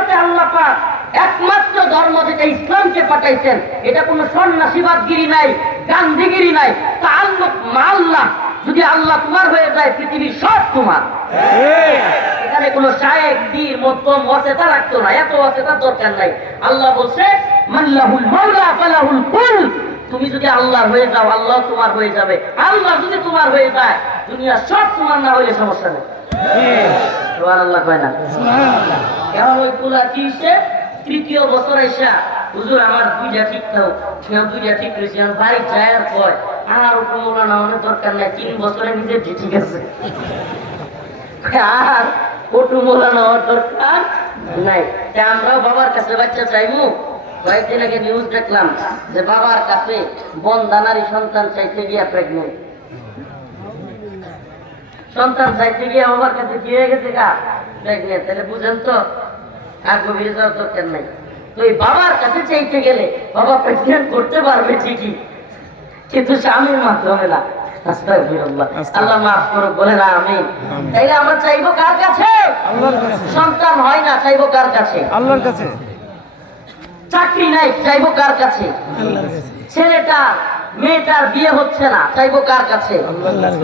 দুনিয়াতে আল্লাহ পাক একমাত্র ধর্ম যেটা ইসলামকে পাঠাইছেন, এটা কোনো সন্ন্যাসীবাদগিরি নাই, গান্ধীগিরি নাই, তাআল্লুক মা আল্লাহ। যদি আল্লাহ তোমার হয়ে যায়, পৃথিবীর সব তোমার। এখানে কোনো শায়েখ, পীর, মধ্যম, ওয়াসিতা রাখতো না, এত ওয়াসিতার দরকার নাই। আল্লাহ বলছে মাল্লাহুল মাওলা ফালাহুল কুল। তুমি যদি আল্লাহর হয়ে যাও, আল্লাহ তোমার হয়ে যাবে। আল্লাহ যদি তোমার হয়ে যায়, দুনিয়া সব তোমার না হইলে সমস্যা নেই। সুবহানাল্লাহ কয় না? সুবহানাল্লাহ। এখন ওই কুলা কিসে তৃতীয় বছর এসা, হুজুর আমার দুইটা ঠিক থাও, সেও দুইটা ঠিক রয়েছে। আমি বাড়ি যাওয়ার পর আর ওটা মৌলানা অনেক দরকার নাই, 3 বছরে নিজে ঠিক আছে, আর ওটু মৌলানা হওয়ার দরকার নাই। তাই আমরাও বাবার কাছে বাচ্চা চাইবো। কয়েকদিন আগে নিউজ দেখলাম যে বাবার কাছে বন্ধানারী সন্তান চাইতে গিয়া প্রেগনেন্ট, সন্তান চাইতে গিয়ে বাবার কাছে কি হয়ে গেছে গা, প্রেগনেন্ট। তাহলে বুঝেন তো আর গভীরে যাওয়ার দরকার নাই। তো এই বাবার কাছে চাইতে গেলে বাবা প্রেগনেন্ট করতে পারবে ঠিকই, কিন্তু স্বামীর মাধ্যমে না। আল্লাহ মাফ করুক, বলে না আমিন। তাইলে আমরা চাইবো কার কাছে? আল্লাহর কাছে। সন্তান হয় না, চাইবো কার কাছে? আল্লাহর কাছে। চাকরি নাই, চাইবো কার কাছে? আল্লাহর কাছে। ছেলেটা মেয়েটার বিয়ে হচ্ছে না, চাইবো কার কাছে?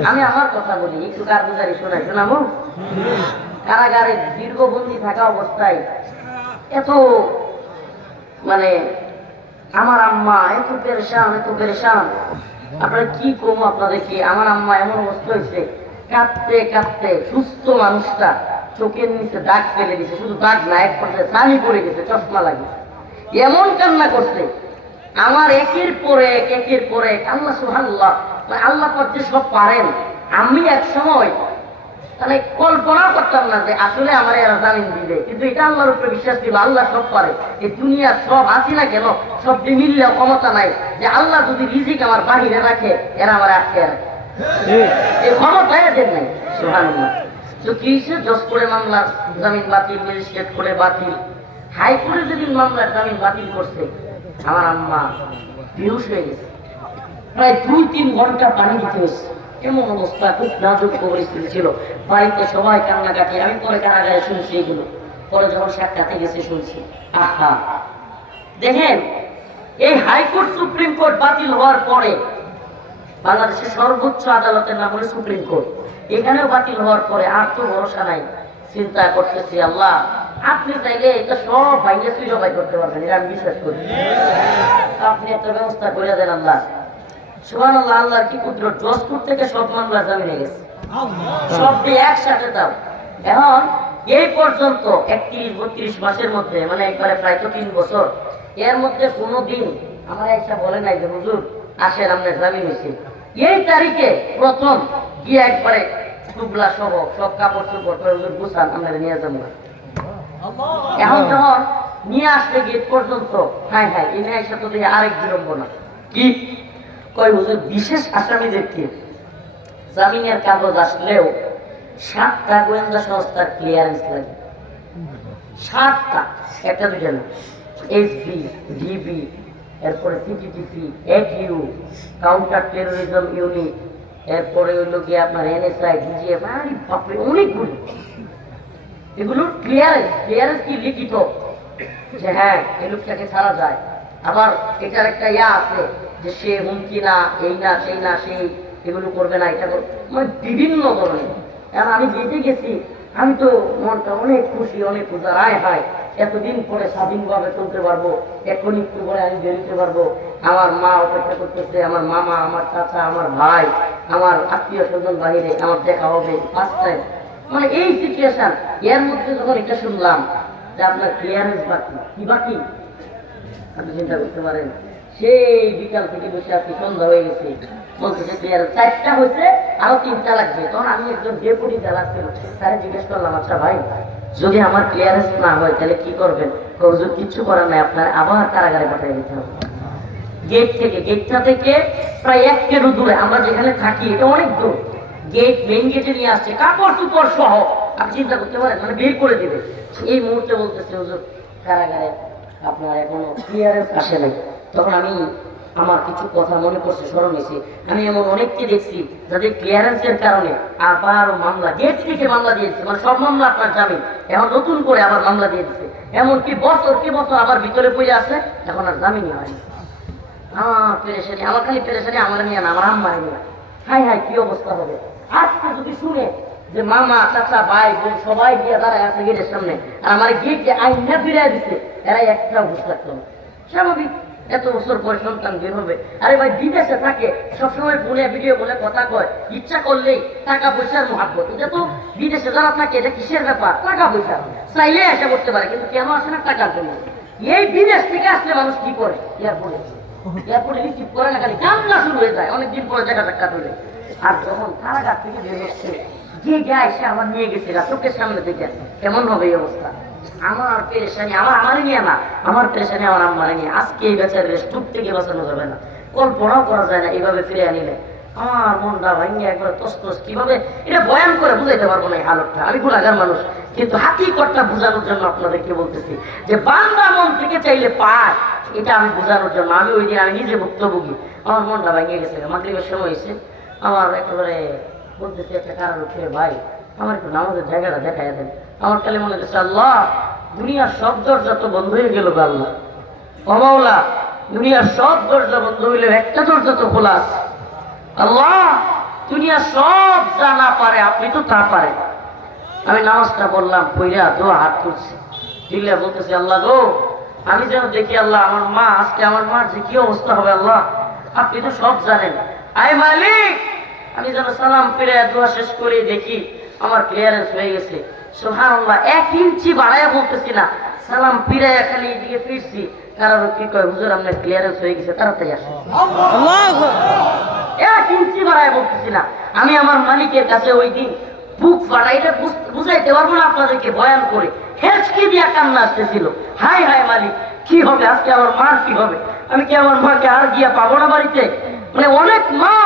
আমি আমার কথা বলি, একটু কারগুজারি শোনাই, শোনাবো? কারাগারে দীর্ঘবন্দী থাকা অবস্থায় এত মানে আমার আম্মা এত পেরেশান, আপনারা কি কমো আপনাদেরকে। আমার আম্মা এমন অবস্থা হয়েছে, কাঁদতে কাঁদতে সুস্থ মানুষটা চোখের নিচে দাগ ফেলে দিছে, শুধু দাগ না, এক পর্যায়ে ছানি পড়ে গেছে, চশমা লাগে, এমন কান্না করছে। আমার একের পরে এক আল্লাহ সুবহানাল্লাহ, আল্লাহ পাক যে সব পারেন। আমি এক সময় মানে কল্পনা করতাম না যে আসলে আমার এরা জামিন দিবে, কিন্তু এটা আল্লাহর উপরে বিশ্বাস ছিল, আল্লাহ সব পারে। এই দুনিয়ার সব আসি না কেন, সব মিললেও ক্ষমতা নাই যে আল্লাহ যদি রিজিক আমার বাহিরে রাখে, এরা আমার আটকে রাখে, এই ক্ষমতা এদের নাই। সুবহানাল্লাহ। তো কি জজ করে মামলা জামিন বাতিল, ম্যাজিস্ট্রেট করে বাতিল, হাইকোর্টে যেদিন মামলার জামিন বাতিল করছে, আমার আম্মা বেহুশ হয়ে গেছে, প্রায় 2-3 ঘন্টা পানি দিতে হয়েছে। এমন অবস্থা, খুব নাজুক পরিস্থিতি ছিল। বাড়িতে সবাই কান্নাকাটি। আমি পরে কারাগারে শুনছি এগুলো, পরে যখন সাক্ষাতে গেছে শুনছি। আহা, দেখেন এই হাইকোর্ট সুপ্রিম কোর্ট বাতিল হওয়ার পরে বাংলাদেশের সর্বোচ্চ আদালতের নাম হলো সুপ্রিম কোর্ট, এখানেও বাতিল হওয়ার পরে আর তো ভরসা নাই। চিন্তা করতেছি, আল্লাহ আপনি চাইলে এটা সব ভাইয়া সুযোগাই করতে পারবেন, এটা আমি বিশ্বাস করি। আপনি একটা ব্যবস্থা করে দেন আল্লাহ। সুবহানাল্লাহ, আল্লাহর কি কুদরত। জজপুর থেকে সব মামলা জামিনে গেছে, সবটি একসাথে দাও। এখন এই পর্যন্ত 31-32 মাসের মধ্যে, মানে একবারে প্রায় তো 3 বছর, এর মধ্যে কোনোদিন আমার একটা বলে নাই যে হুজুর আসেন আমরা জামিন হয়েছি। এই তারিখে প্রথম গিয়ে একবারে টুকলা সহ সব কাপড় চোপড় করে হুজুর গুছান, আমরা নিয়ে যাবো না। এখন যখন নিয়ে আসতে গেট পর্যন্ত, হ্যাঁ এই নিয়ে এসে তো দেখি আরেক বিড়ম্বনা। কি কয় হুজুর, বিশেষ আসামিদেরকে জামিনের কাগজ আসলেও 7টা গোয়েন্দা সংস্থার ক্লিয়ারেন্স লাগে। 7টা, একটা দুইটা না। এসবি, ডিবি, এরপরে CTTC, ATU, counter terrorism unit, এরপরে হইলো গিয়ে আপনার এনএসআই, ডিজিএফ, আরে বাপরে অনেকগুলো। এগুলো ক্লিয়ারেন্স কি লিখিত যে হ্যাঁ এই লোকটাকে ছাড়া যায়। আবার এটার একটা আছে যে সে হুমকি না, এই না, সেই না, সেই এগুলো করবে না, এটা করবে, মানে বিভিন্ন ধরনের। এখন আমি যেতে গেছি, আমি তো মনটা অনেক খুশি, অনেক উদার, আয় হায় এতদিন পরে স্বাধীনভাবে চলতে পারবো, এখন একটু পরে আমি বেরোতে পারবো। আমার মা অপেক্ষা করতেছে, আমার মামা, আমার চাচা, আমার ভাই, আমার আত্মীয় স্বজন বাহিরে আমার দেখা হবে ফার্স্ট টাইম। মানে এই সিচুয়েশন, এর মধ্যে যখন এটা শুনলাম যে আপনার ক্লিয়ারেন্স বাকি, কি বাকি আপনি চিন্তা করতে পারেন। সেই বিকাল থেকে বসে আছি, সন্ধ্যা হয়ে গেছে, বলতেছে ক্লিয়ারেন্স 4টা হয়েছে, আরো 3টা লাগবে। তখন আমি একজন ডেপুটি জেলার ছিল, তারা জিজ্ঞেস করলাম, আচ্ছা ভাই যদি আমার ক্লিয়ারেন্স না হয় তাহলে কি করবেন? হুজুর কিচ্ছু করার নাই, আপনার আবার কারাগারে পাঠিয়ে দিতে হবে। গেটটা থেকে প্রায় 1 কিলো দূরে, আমরা যেখানে থাকি এটা অনেক দূর, গেট মেইন গেটে নিয়ে আসছে কাপড় চুপড় সহ। আপনি চিন্তা করতে পারেন, মানে বের করে দিবে। এই মুহূর্তে বলতেছে হুজুর কারাগারে আপনার এখনো ক্লিয়ারেন্স আসে নাই। তখন আমি আমার কিছু কথা মনে পড়ছে, স্মরণ হয়েছে। আমি এমন অনেককে দেখছি যাদের ক্লিয়ারেন্সের কারণে আবার মামলা গেট থেকে মামলা দিয়েছে, মানে সব মামলা আপনার জামিন, এখন নতুন করে আবার মামলা দিয়ে দিচ্ছে, এমনকি বছর কি বছর আবার ভিতরে পড়ে আছে, এখন আর জামিনই হয়নি। আমার পেরেশানি, আমার খালি পেরেশানি আমার নিয়ে না, আমার আম্মার নিয়ে। হাই হাই কি অবস্থা হবে আজকে যদি শুনে যে মামা চাচা ভাই বোন সবাই গিয়ে দাঁড়ায় আছে গেটের সামনে, আর আমার গেটে আইনা ফিরিয়ে দিচ্ছে, এরা একটা বুঝ থাকতো না। স্বাভাবিক, এত বছর পরে সন্তান বের হবে। আরে ভাই বিদেশে থাকে, সবসময় ফোনে ভিডিও বলে কথা কয়, ইচ্ছা করলেই টাকা পয়সার মহাব্বত। এটা তো বিদেশে যারা থাকে এটা কিসের ব্যাপার? টাকা পয়সা চাইলে আশা করতে পারে, কিন্তু কেন আসে না? টাকার জন্য। এই বিদেশ থেকে আসলে মানুষ কি করে? এয়ারপোর্টে এয়ারপোর্টে রিসিভ করে না, খালি কান্না শুরু হয়ে যায় অনেকদিন পরে দেখা সাক্ষাৎ হলে। আর যখন কারাগার থেকে বের হচ্ছে, যে যায় সে আমার নিয়ে গেছে চোখের সামনে থেকে, কেমন হবে এই অবস্থা? আমার পেরেশানি আমারই নিয়ে না, আমার পেরেশানি আমার আম্মারে নিয়ে। আজকে এই বেচার স্টুপ থেকে বাঁচানো যাবে না, কল্পনাও করা যায় না এইভাবে ফিরে আনিলে। আমার মনটা ভাঙিয়ে একবার তসতস, কিভাবে এটা বয়ান করে বুঝাইতে পারবো না এই হালতটা। আমি গুণাগার মানুষ, কিন্তু হাকিকতটা বোঝানোর জন্য আপনাদেরকে বলতেছি যে বান্দা মন থেকে চাইলে পায়, এটা আমি বোঝানোর জন্য। আমি ওই দিন আমি নিজে ভুক্তভোগী, আমার মনটা ভাঙিয়ে গেছে। মাগরিবের সময় এসে আমার একেবারে বলতেছি একটা কারণ উঠে, ভাই আমার একটু নামাজের জায়গাটা দেখাই দেন। আমার খালি মনে হচ্ছে, আল্লাহ দুনিয়ার সব দরজা তো বন্ধ হয়ে গেল, আল্লাহ ও মাওলা দুনিয়ার সব দরজা বন্ধ হইলে একটা দরজা তো খোলা আছে। আল্লাহ দুনিয়া সব যা না পারে আপনি তো তা পারে। আমি নামাজটা বললাম, পইরা দোয়া হাত তুলছি, দিলে বলতেছি, আল্লাহ গো আমি যেন দেখি আল্লাহ আমার মা, আজকে আমার মার যে কি অবস্থা হবে আল্লাহ আপনি তো সব জানেন। আয় মালিক, আমি যেন সালাম ফিরে দোয়া শেষ করে দেখি আমার ক্লিয়ারেন্স হয়ে গেছে। সুবহানাল্লাহ, 1 ইঞ্চি বাড়াইয়া বলতেছি না, সালাম ফিরে খালি এদিকে ফিরছি। কারণ কি কয়, হুজুর আপনার ক্লিয়ারেন্স হয়ে গেছে, তাড়াতাড়ি আসেন। 1 ইঞ্চি বাড়াইয়া বলতেছি না। আমি আমার মালিকের কাছে ওই দিন বুক ফাটা, এটা বুঝাইতে পারবো না আপনাদেরকে বয়ান করে, হেঁচকি দিয়া কান্না আসতেছিল। হাই হাই মালিক, কি হবে আজকে আমার মার কি হবে? আমি কি আমার মাকে আর গিয়া পাবো না বাড়িতে? মানে অনেক মা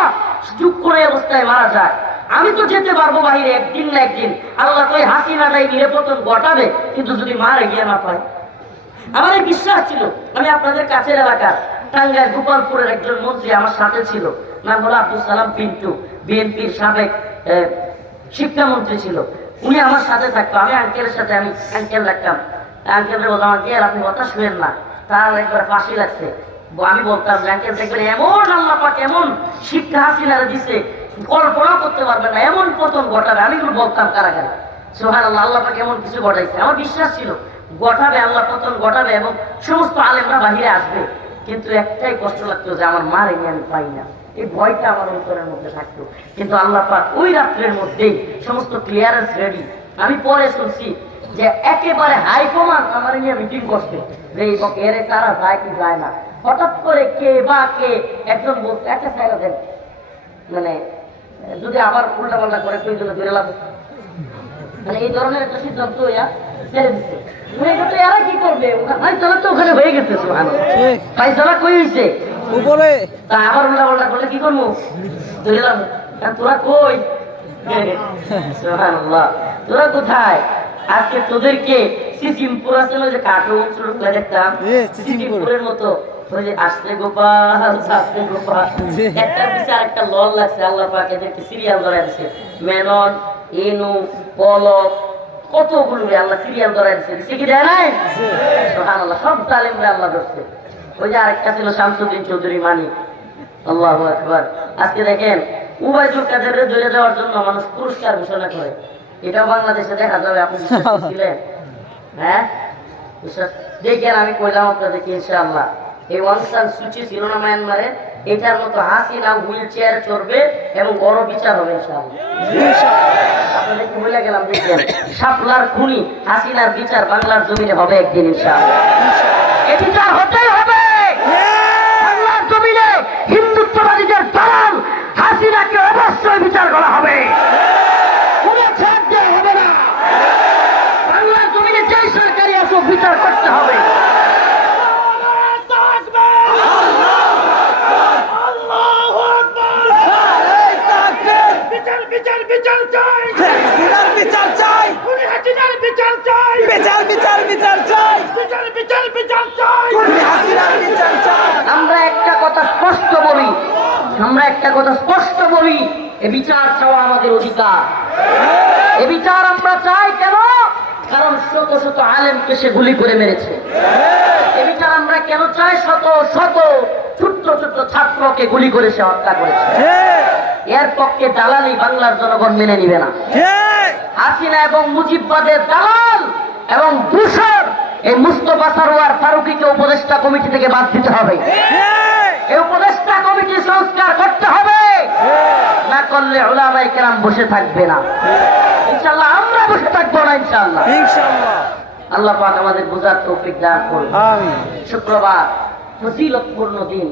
চুপ করে অবস্থায় মারা যায়। আমি তো যেতে পারবো বাইরে একদিন না একদিন, আল্লাহ তো হাসিনাটাই নিরাপত্তন ঘটাবে, কিন্তু যদি মারা গিয়া না পায়। আমার এই বিশ্বাস ছিল। আমি আপনাদের কাছের এলাকার টাঙ্গাইল গোপালপুরের একজন মন্ত্রী আমার সাথে ছিল, নাম হলো আব্দুল সালাম পিন্টু, বিএনপির সাবেক শিক্ষামন্ত্রী ছিল। উনি আমার সাথে থাকতো, আমি আঙ্কেলের সাথে আমি আঙ্কেল রাখতাম। আঙ্কেলরে বললাম, আঙ্কেল আপনি হতাশ হবেন না, তার একবার ফাঁসি লাগছে। আমি বলতাম যে আঙ্কেল দেখবেন এমন আল্লাহ পাক এমন শিক্ষা হাসিনারে দিছে, কল্পনা করতে পারবেন না, এমন পতন ঘটাবে। আমি বলতাম কারাগারে, সুবহানাল্লাহ আল্লাহ পাক এমন কিছু ঘটাইছে। আমার বিশ্বাস ছিল ঘটাবে, আল্লাহ পতন ঘটাবে এবং সমস্ত আলেমরা বাহিরে আসবে। কিন্তু একটাই কষ্ট লাগতো যে আমার মার এনে আমি পাই না, এই ভয়টা আমার অন্তরের মধ্যে থাকতো। কিন্তু আল্লাহ পাক ওই রাত্রের মধ্যেই সমস্ত ক্লিয়ারেন্স রেডি। আমি পরে শুনছি যে একেবারে হাইকমান্ড আমার নিয়ে মিটিং করছে যে এই এরে তারা যায় কি যায় না। হঠাৎ করে কে বা কে একজন বলছে, একটা সাইড দেন, মানে যদি আবার উল্টা পাল্টা করে তুই জন্য ধরে লাভ, মানে এই ধরনের একটা সিদ্ধান্ত ছেড়ে দিচ্ছে। এরা কি করবে? তো ওখানে হয়ে গেছে, ফাইসালা কই হয়েছে উপরে, তা আবার উল্টা পাল্টা করলে কি করবো? ধরে লাভ, তোরা কই? সুবহানাল্লাহ, তোরা কোথায়? আজকে তোদেরকে সিসিমপুর আছে না, যে কাঠো দেখতাম সিসিমপুরের মতো আসতে গোপাল আসতে গোপাল, একটা পিছে আরেকটা লল লাগছে। আল্লাহ পাক এদেরকে সিরিয়াল ধরাই দিচ্ছে, মেনন, ইনু, পলক, কতগুলো আল্লাহ সিরিয়াল ধরাই দিচ্ছে। দিচ্ছে কি দেয় নাই? সুবহানাল্লাহ, সব জালেমরা আল্লাহ ধরছে। ওই যে আরেকটা ছিল শামসুদ্দিন চৌধুরী মানি, আল্লাহু আকবার। আজকে দেখেন উবাইদুল কাদেরকে ধরে যাওয়ার জন্য মানুষ পুরস্কার ঘোষণা করে, এটাও বাংলাদেশে দেখা যাবে। আপনি বিশ্বাস ছিলেন? হ্যাঁ বিশ্বাস দেখেন, আমি কইলাম আপনাদেরকে ইনশাআল্লাহ এই ওয়াং সান সূচি ছিল না মায়ানমারে, এটার মতো হাসিনা হুইল চেয়ারে চড়বে এবং বড় বিচার হবে ইনশাআল্লাহ। আপনাদেরকে বলে গেলাম, দেখেন শাপলার খুনি হাসিনার বিচার বাংলার জমিনে হবে একদিন ইনশাআল্লাহ। এই বিচার হতেই হবে বাংলার জমিনে। হিন্দুত্ববাদীদের দালাল হাসিনাকে অবশ্যই বিচার করা হবে, কোনো ছাড় দেওয়া হবে না। বাংলার জমিনে যে সরকারি আসুক বিচার করতে হবে। আমরা একটা কথা কথা স্পষ্ট বলি, এ বিচার চাওয়া আমাদের অধিকার। এ বিচার আমরা চাই কেন? কারণ শত শত আলেমকে সে গুলি করে মেরেছে। এ বিচার আমরা কেন চাই? শত শত ছোট্ট ছোট্ট ছাত্রকে গুলি করে সে হত্যা করেছে। এর পক্ষে দালালি বাংলার জনগণ মেনে নিবে না। হাসিনা এবং মুজিববাদের দালাল এবং দূষণ এই মুস্তফা সরোয়ার ফারুকীকে উপদেষ্টা কমিটি থেকে বাদ দিতে হবে। এই উপদেষ্টা কমিটি সংস্কার করতে হবে, না করলে উলামায়ে কেরাম বসে থাকবে না। ইনশাআল্লাহ আমরা বসে থাকবো না। ইনশাআল্লাহ আল্লাহ পাক আমাদের বুঝার তৌফিক দান করুন। শুক্রবার ফজিলতপূর্ণ দিন।